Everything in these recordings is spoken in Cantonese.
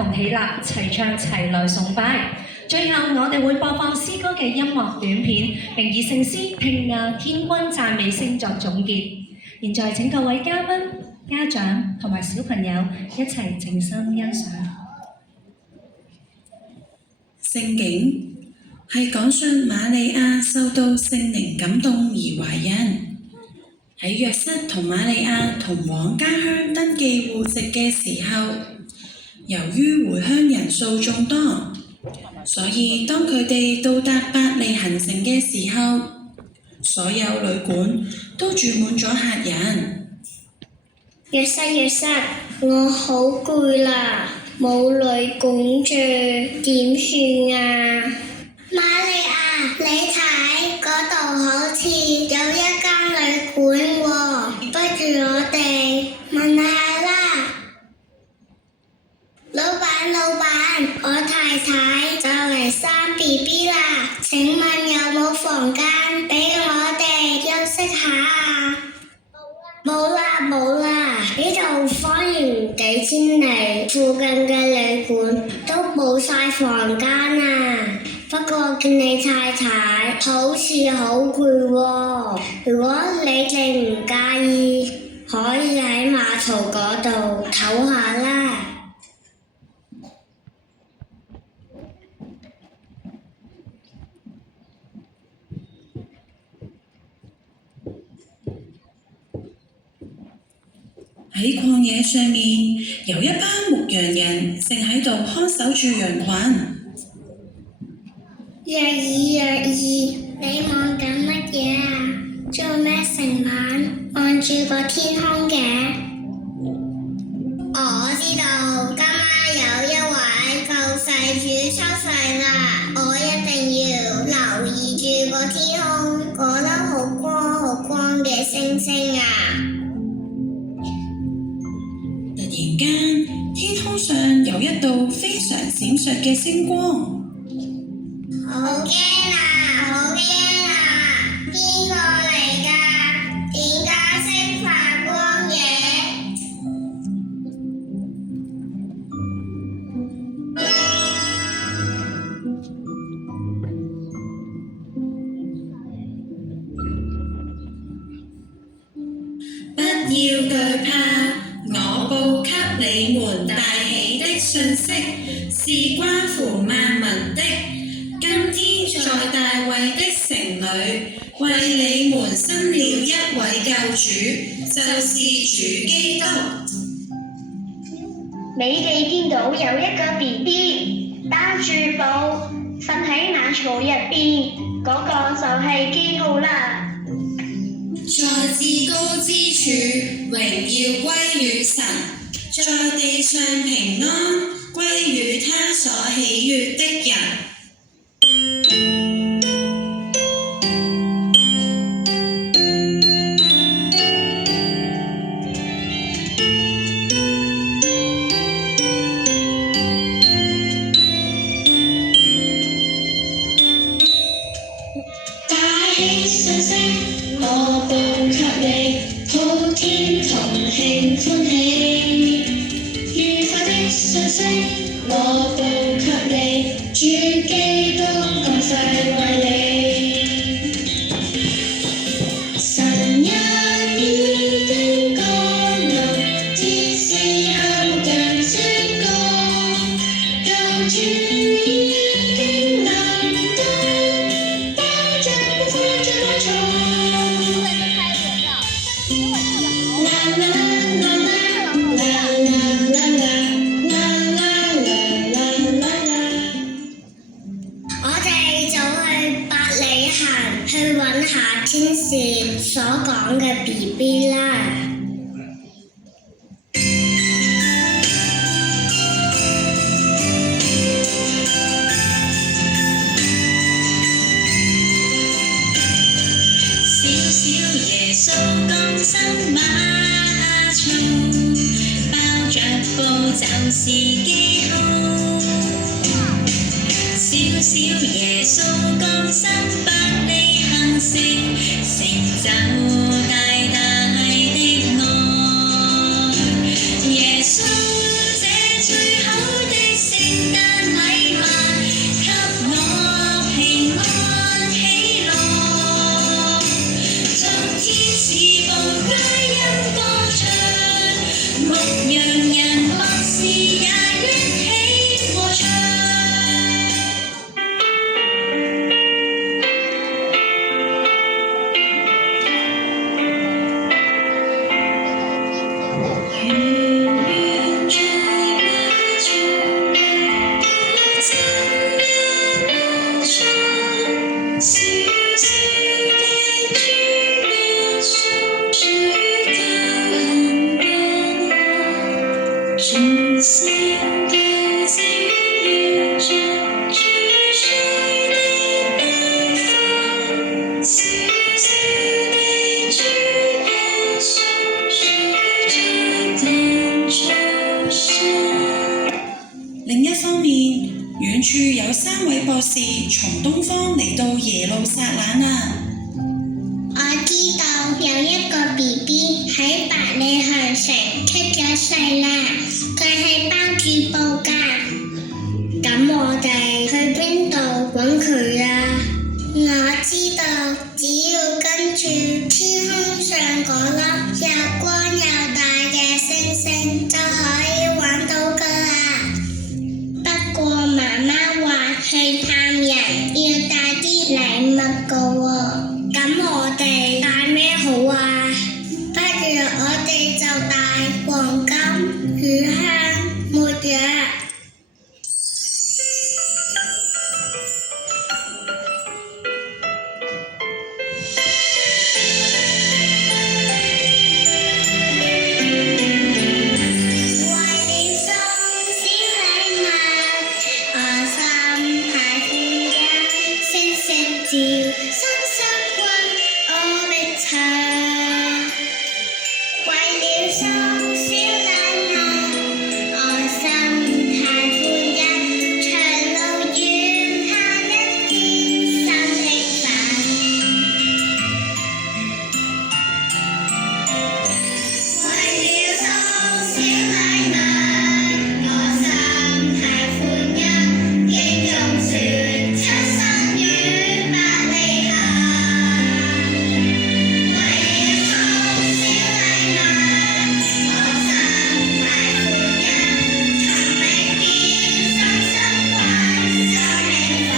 同起立，齊唱齊來崇拜。最後我哋會播放詩歌嘅音樂短片，並以聖詩聽亞天軍讚美聲作總結。現在請各位嘉賓、家長同埋小朋友一齊靜心欣賞。聖景係講述瑪利亞受到聖靈感動而懷孕。喺約瑟同瑪利亞同往家鄉登記戶籍嘅時候，由於回鄉人數眾多，所以當佢哋到達伯利恆城嘅時候，所有旅館都住滿咗客人。約瑟，我好攰啦，冇旅館住，點算啊？瑪利亞，你睇嗰度好似有一間旅館喎，不如我哋問下啦。老闆，我太太就嚟生 BB 啦，請問有冇房間俾我哋休息下啊？冇啦，呢度方圓幾千里，附近嘅旅館都冇晒房間啊。不過見你太太好似好攰喎，如果你哋唔介意，可以喺碼頭嗰度唞下啦。喺曠野上面，有一班牧羊人正喺度看守住羊群。若兒，你望緊乜嘢啊？做咩成晚望住個天空嘅？我知道今晚有一位救世主出世啦，我一定要留意住個天空嗰粒好光嘅星星啊！突然間，天空上有一道非常閃爍嘅星光。好驚啊！邊個嚟㗎？點解識發光嘅？不要懼怕，我報給你們大喜的訊息，是關乎萬民的。今天在大衛的城裏，為你們生了一位救主，就是主基督。你哋見到有一個 BB 擔住寶瞓喺馬槽入邊，嗰個就係記號啦。在至高之處，榮耀歸於神，在地上平安歸於他所喜悅的人。去揾下天使所講嘅 BB 啦。小小耶穌降生馬槽，包着布就是記號。小小耶穌降生伯利恆城，成就大大的愛。耶穌這最好的另一方面，遠處有3位博士從東方嚟到耶路撒冷啊！我知道有一個 BB 喺伯利恆城出咗世啦，佢係包住布㗎。咁我哋去邊度揾佢啊？我知道，只要跟住天空上嗰粒又光又大嘅星星就可以揾到㗎啦。不過媽媽話去探人要帶啲禮物㗎喎，咁我哋帶咩好啊？不如我哋就帶黃金、乳香、沒藥。照心心君我力唱，為了送小禮物，我心太歡欣，長路遠下一天心興奮。為了送小禮物，我心太歡欣，經中說出生於伯利恆。為了送小禮物，我心太歡欣，從未見心生君心興奮。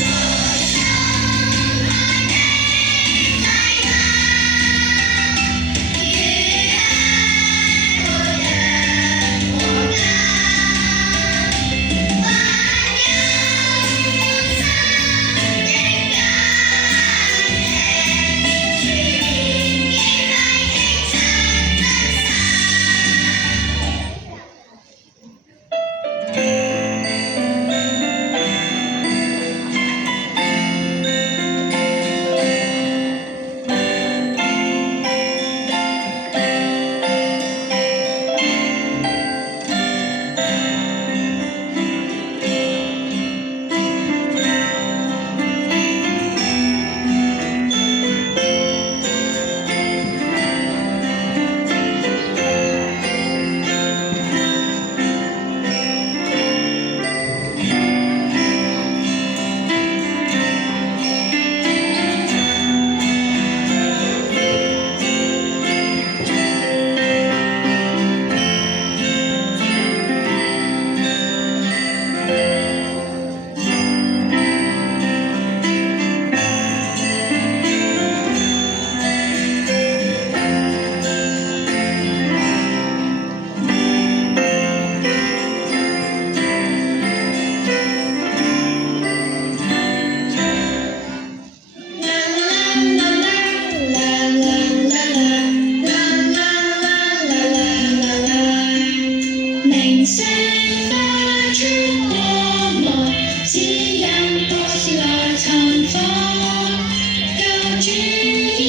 我心愛的禮物，如愛無人和家，還有滿心的感情，注定記憶的真明星快穿過來，只有博士來尋訪，教主已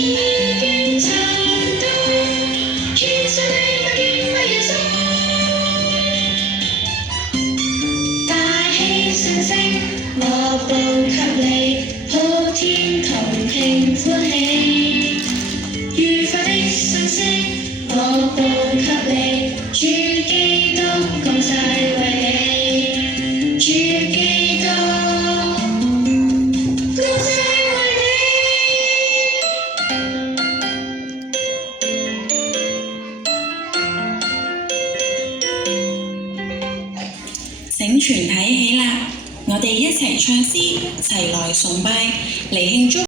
經尋到，全世禮物敬畏耶穌。大喜訊息我報給你，普天同慶歡喜。愉快的訊息我報給你，主基督降世為你，主基督降世為你。請全體起立，我哋一齊唱詩，齊來崇拜，嚟慶祝